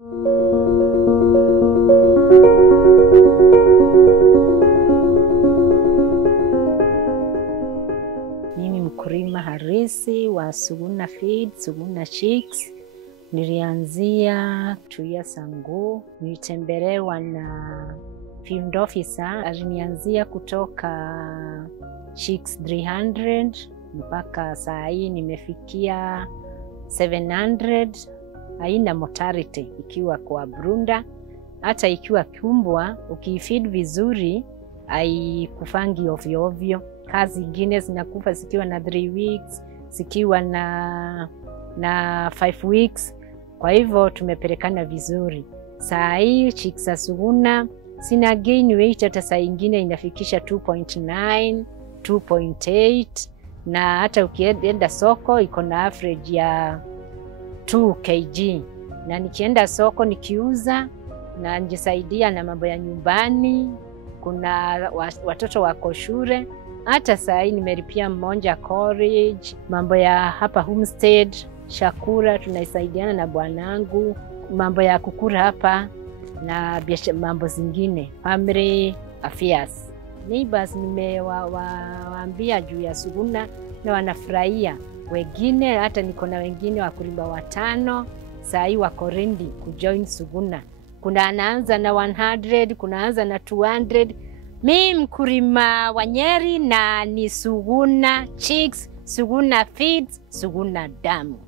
Mimi mkulima halisi wa Suguna Feeds, Suguna Chicks. Nilianzia 2 years ago. Nilitembelewa na field officer. Alinianzia kutoka chicks 300 mpaka saa hii nimefikia 700. Haina mortality ikiwa kwa brunda. Hata ikiwa kumbwa, ukifeed vizuri, haikufangi ovyo ovyo. Kazi zingine zinakufa zikiwa na 3 weeks, zikiwa na 5 weeks. Kwa hivyo tumepelekana vizuri. Saa hii chicks za Suguna sina gain weight, hata saa ingine inafikisha 2.9, 2.8, na hata ukienda soko iko na average ya 2 kg. Na nikienda soko nikiuza na njisaidia na mambo ya nyumbani, kuna watoto wako shule. Hata saa hii nimelipia mmoja college, mambo ya hapa homestead, chakula tunaisaidiana na bwanangu, mambo ya kukula hapa na mambo zingine, family affairs. Neighbors nimewaambia juu ya Suguna na wanafurahia. Wengine hata niko na wengine wakulima 5 saa hii wako ready kujoin Suguna. Kuna anaanza na 100, kuna anaanza na 200. Mimi mkulima wa Nyeri na ni Suguna Chicks, Suguna Feeds, Suguna damu.